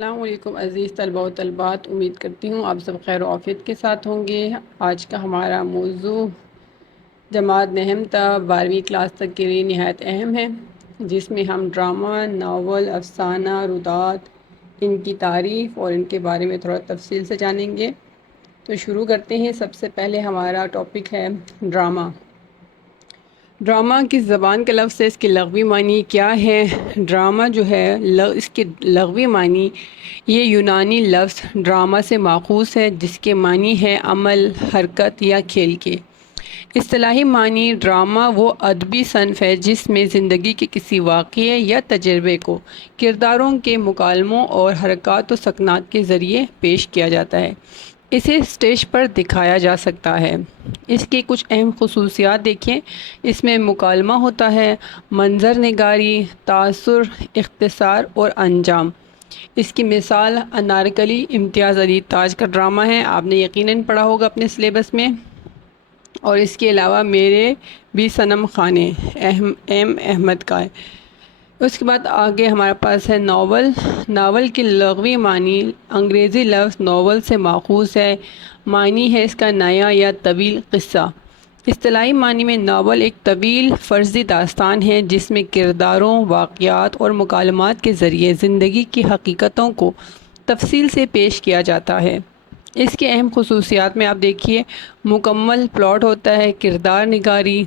السلام علیکم عزیز طلباء و طلبات، امید کرتی ہوں آپ سب خیر و عافیت کے ساتھ ہوں گے۔ آج کا ہمارا موضوع جماعت نہم تا 12ویں کلاس تک کے لیے نہایت اہم ہے، جس میں ہم ڈرامہ، ناول، افسانہ، رودات، ان کی تعریف اور ان کے بارے میں تھوڑا تفصیل سے جانیں گے۔ تو شروع کرتے ہیں۔ سب سے پہلے ہمارا ٹاپک ہے ڈرامہ۔ ڈرامہ کس زبان کا لفظ ہے؟ اس کے لغوی معنی کیا ہے؟ ڈرامہ جو ہے اس کے لغوی معنی، یہ یونانی لفظ ڈراما سے ماخوذ ہے، جس کے معنی ہے عمل، حرکت یا کھیل کے۔ اصطلاحی معنی ڈرامہ وہ ادبی صنف ہے جس میں زندگی کے کسی واقعے یا تجربے کو کرداروں کے مکالموں اور حرکات و سکنات کے ذریعے پیش کیا جاتا ہے، اسے اسٹیج پر دکھایا جا سکتا ہے۔ اس کی کچھ اہم خصوصیات دیکھیں۔ اس میں مکالمہ ہوتا ہے، منظر نگاری، تاثر، اختصار اور انجام۔ اس کی مثال انارکلی امتیاز علی تاج کا ڈرامہ ہے، آپ نے یقیناً پڑھا ہوگا اپنے سلیبس میں۔ اور اس کے علاوہ میرے بھی صنم خانے ایم احمد کا ہے۔ اس کے بعد آگے ہمارے پاس ہے ناول۔ ناول کی لغوی معنی انگریزی لفظ ناول سے ماخوذ ہے، معنی ہے اس کا نیا یا طویل قصہ۔ اصطلاحی معنی میں ناول ایک طویل فرضی داستان ہے جس میں کرداروں، واقعات اور مکالمات کے ذریعے زندگی کی حقیقتوں کو تفصیل سے پیش کیا جاتا ہے۔ اس کے اہم خصوصیات میں آپ دیکھیے، مکمل پلاٹ ہوتا ہے، کردار نگاری،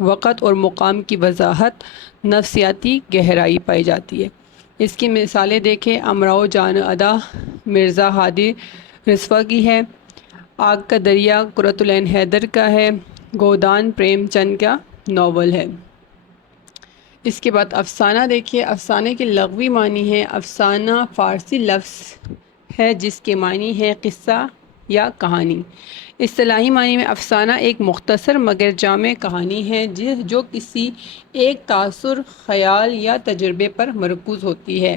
وقت اور مقام کی وضاحت، نفسیاتی گہرائی پائی جاتی ہے۔ اس کی مثالیں دیکھیں، امراؤ جان ادا مرزا ہادی رسوا کی ہے، آگ کا دریا قرۃ العین حیدر کا ہے، گودان پریم چند کا ناول ہے۔ اس کے بعد افسانہ دیکھیے۔ افسانے کے لغوی معنی ہے، افسانہ فارسی لفظ ہے جس کے معنی ہے قصہ یا کہانی۔ اصطلاحی معنی میں افسانہ ایک مختصر مگر جامع کہانی ہے جو کسی ایک تاثر، خیال یا تجربے پر مرکوز ہوتی ہے۔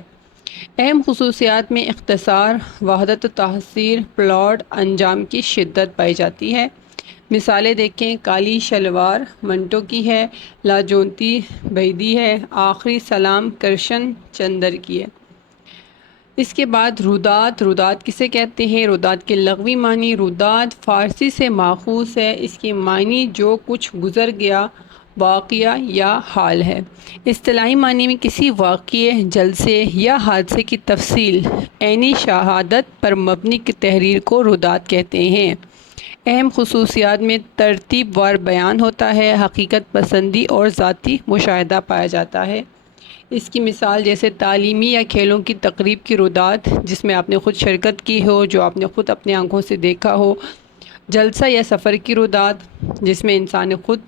اہم خصوصیات میں اختصار، وحدت تاثیر، پلاٹ، انجام کی شدت پائی جاتی ہے۔ مثالیں دیکھیں، کالی شلوار منٹو کی ہے، لاجونتی بیدی ہے، آخری سلام کرشن چندر کی ہے۔ اس کے بعد رودات۔ رودات کسے کہتے ہیں؟ رودات کے لغوی معنی رودات فارسی سے ماخوذ ہے، اس کے معنی جو کچھ گزر گیا، واقعہ یا حال ہے۔ اصطلاحی معنی میں کسی واقعے، جلسے یا حادثے کی تفصیل، عینی شہادت پر مبنی تحریر کو رودات کہتے ہیں۔ اہم خصوصیات میں ترتیب وار بیان ہوتا ہے، حقیقت پسندی اور ذاتی مشاہدہ پایا جاتا ہے۔ اس کی مثال جیسے تعلیمی یا کھیلوں کی تقریب کی رودات جس میں آپ نے خود شرکت کی ہو، جو آپ نے خود اپنے آنکھوں سے دیکھا ہو۔ جلسہ یا سفر کی رودات جس میں انسان نے خود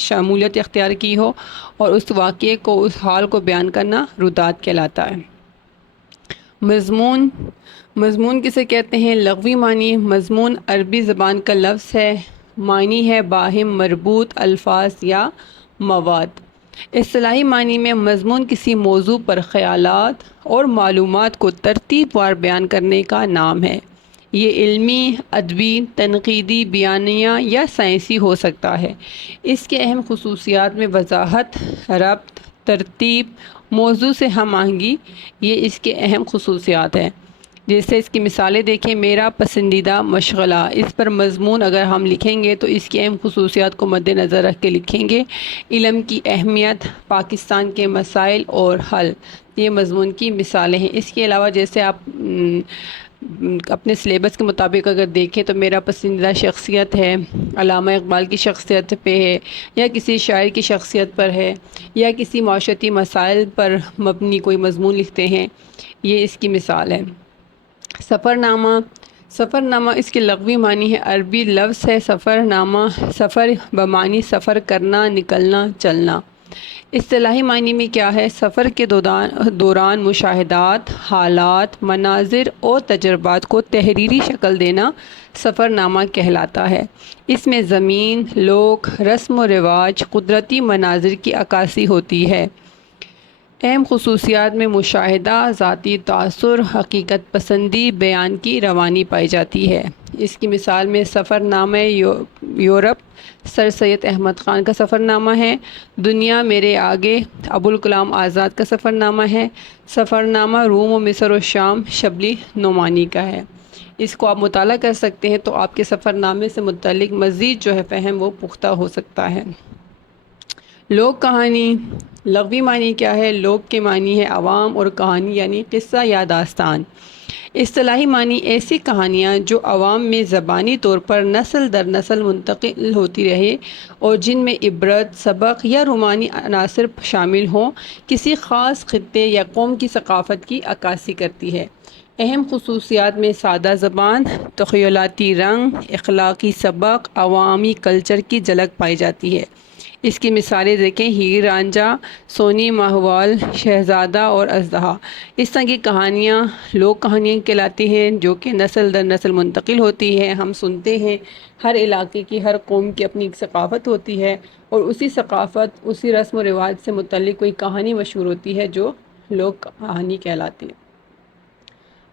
شمولیت اختیار کی ہو اور اس واقعے کو، اس حال کو بیان کرنا رودات کہلاتا ہے۔ مضمون۔ مضمون کسے کہتے ہیں؟ لغوی معنی مضمون عربی زبان کا لفظ ہے، معنی ہے باہم مربوط الفاظ یا مواد۔ اصطلاحی معنی میں مضمون کسی موضوع پر خیالات اور معلومات کو ترتیب وار بیان کرنے کا نام ہے۔ یہ علمی، ادبی، تنقیدی، بیانیہ یا سائنسی ہو سکتا ہے۔ اس کے اہم خصوصیات میں وضاحت، ربط، ترتیب، موضوع سے ہم آہنگی، یہ اس کے اہم خصوصیات ہیں۔ جیسے اس کی مثالیں دیکھیں، میرا پسندیدہ مشغلہ۔ اس پر مضمون اگر ہم لکھیں گے تو اس کی اہم خصوصیات کو مد نظر رکھ کے لکھیں گے۔ علم کی اہمیت، پاکستان کے مسائل اور حل، یہ مضمون کی مثالیں ہیں۔ اس کے علاوہ جیسے آپ اپنے سلیبس کے مطابق اگر دیکھیں تو میرا پسندیدہ شخصیت ہے، علامہ اقبال کی شخصیت پہ ہے، یا کسی شاعر کی شخصیت پر ہے، یا کسی معاشرتی مسائل پر مبنی کوئی مضمون لکھتے ہیں، یہ اس کی مثال ہے۔ سفر نامہ۔ سفر نامہ اس کے لغوی معنی ہے، عربی لفظ ہے سفر نامہ، سفر بمعنی سفر کرنا، نکلنا، چلنا۔ اصطلاحی معنی میں کیا ہے؟ سفر کے دوران مشاہدات، حالات، مناظر اور تجربات کو تحریری شکل دینا سفر نامہ کہلاتا ہے۔ اس میں زمین، لوگ، رسم و رواج، قدرتی مناظر کی عکاسی ہوتی ہے۔ اہم خصوصیات میں مشاہدہ، ذاتی تاثر، حقیقت پسندی، بیان کی روانی پائی جاتی ہے۔ اس کی مثال میں سفر نامہ یورپ سر سید احمد خان کا سفر نامہ ہے، دنیا میرے آگے ابوالکلام آزاد کا سفر نامہ ہے، سفر نامہ روم و مصر و شام شبلی نعمانی کا ہے۔ اس کو آپ مطالعہ کر سکتے ہیں تو آپ کے سفر نامے سے متعلق مزید جو ہے فہم وہ پختہ ہو سکتا ہے۔ لوک کہانی، لغوی معنی کیا ہے؟ لوک کے معنی ہے عوام اور کہانی یعنی قصہ یا داستان۔ اصطلاحی معنی ایسی کہانیاں جو عوام میں زبانی طور پر نسل در نسل منتقل ہوتی رہے اور جن میں عبرت، سبق یا رومانی عناصر شامل ہوں، کسی خاص خطے یا قوم کی ثقافت کی عکاسی کرتی ہے۔ اہم خصوصیات میں سادہ زبان، تخیلاتی رنگ، اخلاقی سبق، عوامی کلچر کی جھلک پائی جاتی ہے۔ اس کی مثالیں دیکھیں، ہیر رانجھا، سونی ماہوال، شہزادہ اور اژدہا۔ اس طرح کی کہانیاں لوک کہانیاں کہلاتی ہیں جو کہ نسل در نسل منتقل ہوتی ہے، ہم سنتے ہیں۔ ہر علاقے کی، ہر قوم کی اپنی ایک ثقافت ہوتی ہے اور اسی ثقافت، اسی رسم و رواج سے متعلق کوئی کہانی مشہور ہوتی ہے جو لوک کہانی کہلاتی ہے۔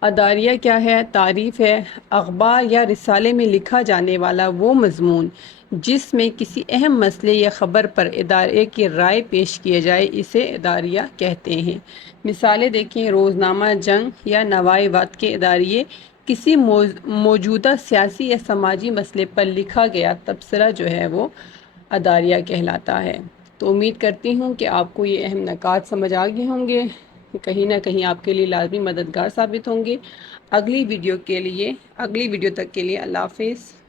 اداریہ کیا ہے؟ تعریف ہے اخبار یا رسالے میں لکھا جانے والا وہ مضمون جس میں کسی اہم مسئلے یا خبر پر ادارے کی رائے پیش کیے جائے، اسے اداریہ کہتے ہیں۔ مثالیں دیکھیں، روزنامہ جنگ یا نوائی وقت کے اداریے کسی موجودہ سیاسی یا سماجی مسئلے پر لکھا گیا تبصرہ جو ہے وہ اداریہ کہلاتا ہے۔ تو امید کرتی ہوں کہ آپ کو یہ اہم نکات سمجھ آ گئے ہوں گے، کہیں نہ کہیں آپ کے لیے لازمی مددگار ثابت ہوں گے۔ اگلی ویڈیو تک کے لیے اللہ حافظ۔